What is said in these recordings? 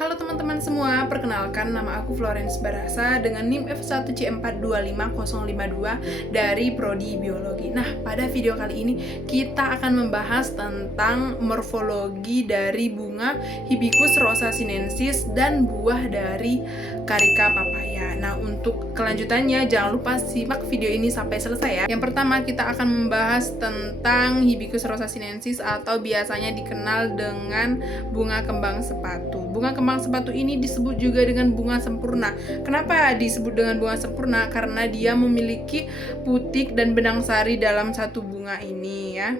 Halo teman-teman semua, perkenalkan nama aku Florence Barasa dengan NIM F1C425052 dari Prodi Biologi. Nah, pada video kali ini kita akan membahas tentang morfologi dari bunga Hibiscus rosa sinensis dan buah dari Carica papaya. Nah, untuk kelanjutannya jangan lupa simak video ini sampai selesai ya. Yang pertama kita akan membahas tentang Hibiscus rosa sinensis atau biasanya dikenal dengan bunga kembang sepatu. Bunga kembang sepatu ini disebut juga dengan bunga sempurna. Kenapa disebut dengan bunga sempurna? Karena dia memiliki putik dan benang sari dalam satu bunga ini ya.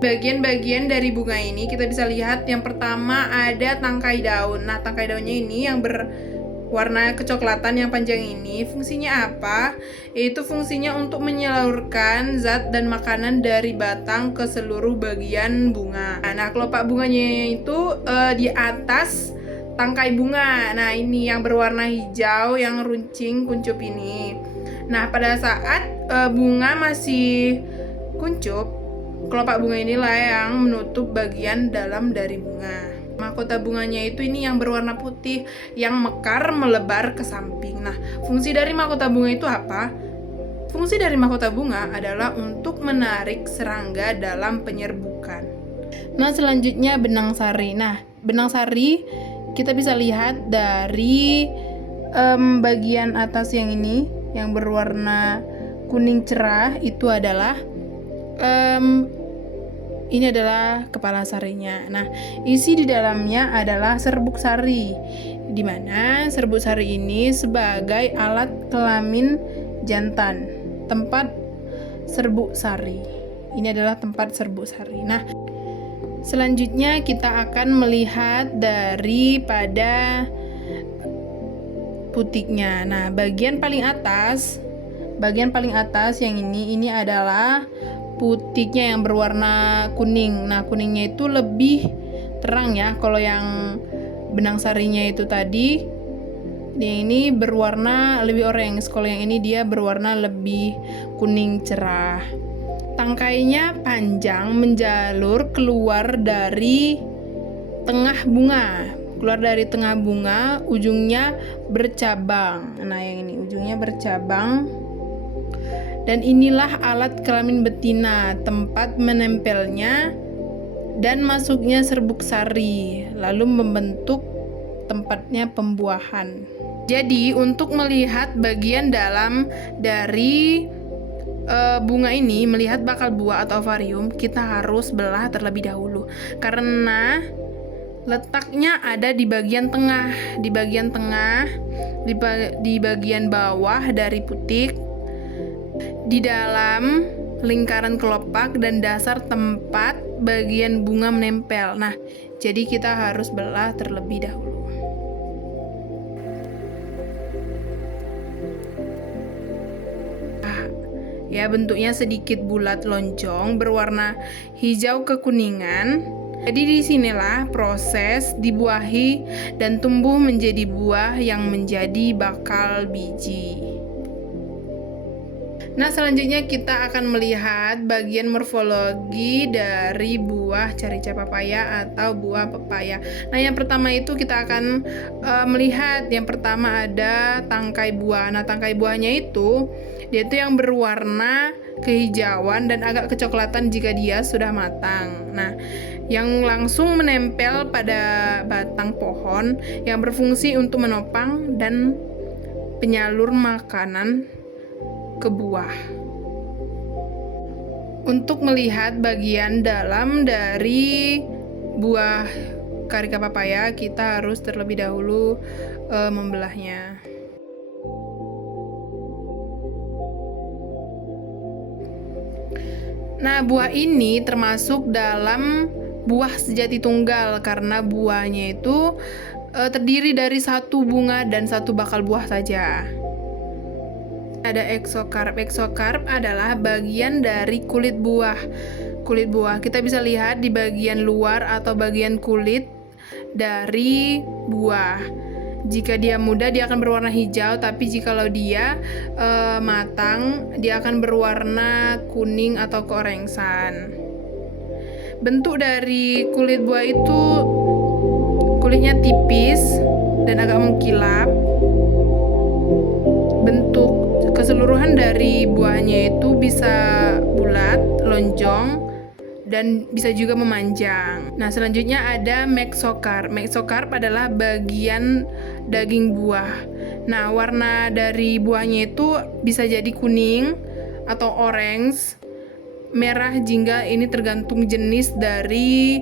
Bagian-bagian dari bunga ini kita bisa lihat yang pertama ada tangkai daun. Nah, tangkai daunnya ini yang berwarna kecoklatan yang panjang ini fungsinya apa? Yaitu fungsinya untuk menyalurkan zat dan makanan dari batang ke seluruh bagian bunga. Nah, kelopak bunganya itu di atas tangkai bunga. Nah, ini yang berwarna hijau yang runcing kuncup ini. Nah, pada saat bunga masih kuncup, kelopak bunga inilah yang menutup bagian dalam dari bunga. Mahkota bunganya itu ini yang berwarna putih yang mekar melebar ke samping. Nah, fungsi dari mahkota bunga itu apa? Fungsi dari mahkota bunga adalah untuk menarik serangga dalam penyerbukan. Nah, selanjutnya benang sari. Nah, benang sari kita bisa lihat dari bagian atas yang ini yang berwarna kuning cerah itu adalah ini adalah kepala sarinya. Nah, isi di dalamnya adalah serbuk sari, di mana serbuk sari ini sebagai alat kelamin jantan, tempat serbuk sari. Ini adalah tempat serbuk sari. Nah, selanjutnya kita akan melihat daripada putiknya. Nah, bagian paling atas yang ini adalah putiknya yang berwarna kuning. Nah, kuningnya itu lebih terang ya. Kalau yang benang sarinya itu tadi ini berwarna lebih orange. Kalau yang ini dia berwarna lebih kuning cerah. Tangkainya panjang menjalur keluar dari tengah bunga, ujungnya bercabang. Nah, yang ini ujungnya bercabang. Dan inilah alat kelamin betina, tempat menempelnya dan masuknya serbuk sari, lalu membentuk tempatnya pembuahan. Jadi, untuk melihat bagian dalam dari bunga ini, melihat bakal buah atau ovarium, kita harus belah terlebih dahulu karena letaknya ada di bagian tengah, di bagian bawah dari putik, di dalam lingkaran kelopak dan dasar tempat bagian bunga menempel. Nah, jadi kita harus belah terlebih dahulu. Ya, bentuknya sedikit bulat lonjong berwarna hijau kekuningan. Jadi disinilah proses dibuahi dan tumbuh menjadi buah yang menjadi bakal biji. Nah, selanjutnya kita akan melihat bagian morfologi dari buah Carica papaya atau buah pepaya. Nah, yang pertama itu kita akan melihat yang pertama ada tangkai buah. Nah, tangkai buahnya itu dia itu yang berwarna kehijauan dan agak kecoklatan jika dia sudah matang. Nah, yang langsung menempel pada batang pohon yang berfungsi untuk menopang dan penyalur makanan ke buah. Untuk melihat bagian dalam dari buah Carica papaya, kita harus terlebih dahulu membelahnya. Nah, buah ini termasuk dalam buah sejati tunggal karena buahnya itu terdiri dari satu bunga dan satu bakal buah saja. Ada eksokarp. Eksokarp adalah bagian dari kulit buah. Kulit buah kita bisa lihat di bagian luar atau bagian kulit dari buah. Jika dia muda dia akan berwarna hijau, tapi jikalau dia matang dia akan berwarna kuning atau keorengan. Bentuk dari kulit buah itu kulitnya tipis dan agak mengkilap. Bentuk keseluruhan dari buahnya itu bisa bulat, lonjong, dan bisa juga memanjang. Nah, selanjutnya ada mesokarp. Mesokarp adalah bagian daging buah. Nah, warna dari buahnya itu bisa jadi kuning atau orange, merah, jingga. Ini tergantung jenis dari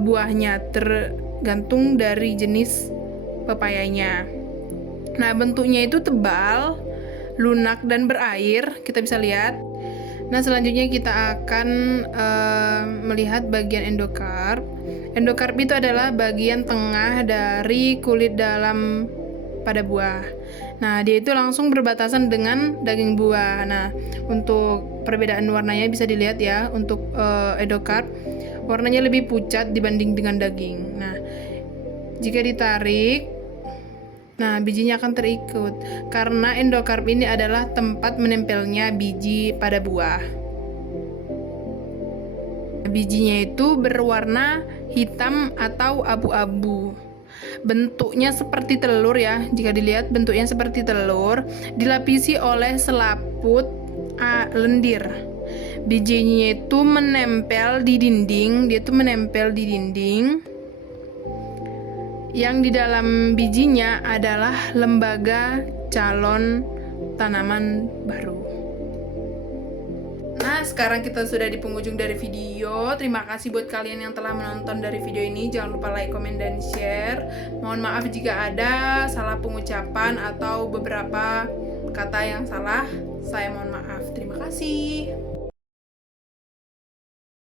buahnya, tergantung dari jenis pepayanya. Nah, bentuknya itu tebal, lunak, dan berair. Kita bisa lihat. Nah, selanjutnya kita akan melihat bagian endokarp. Endokarp itu adalah bagian tengah dari kulit dalam pada buah. Nah, dia itu langsung berbatasan dengan daging buah. Nah, untuk perbedaan warnanya bisa dilihat ya. Untuk endokarp, warnanya lebih pucat dibanding dengan daging. Nah, jika ditarik, nah, bijinya akan terikut karena endokarp ini adalah tempat menempelnya biji pada buah. Bijinya itu berwarna hitam atau abu-abu. Bentuknya seperti telur ya. Jika dilihat bentuknya seperti telur, dilapisi oleh selaput lendir. Bijinya itu menempel di dinding, yang di dalam bijinya adalah lembaga calon tanaman baru. Nah, sekarang kita sudah di penghujung dari video. Terima kasih buat kalian yang telah menonton dari video ini. Jangan lupa like, komen, dan share. Mohon maaf jika ada salah pengucapan atau beberapa kata yang salah. Saya mohon maaf. Terima kasih.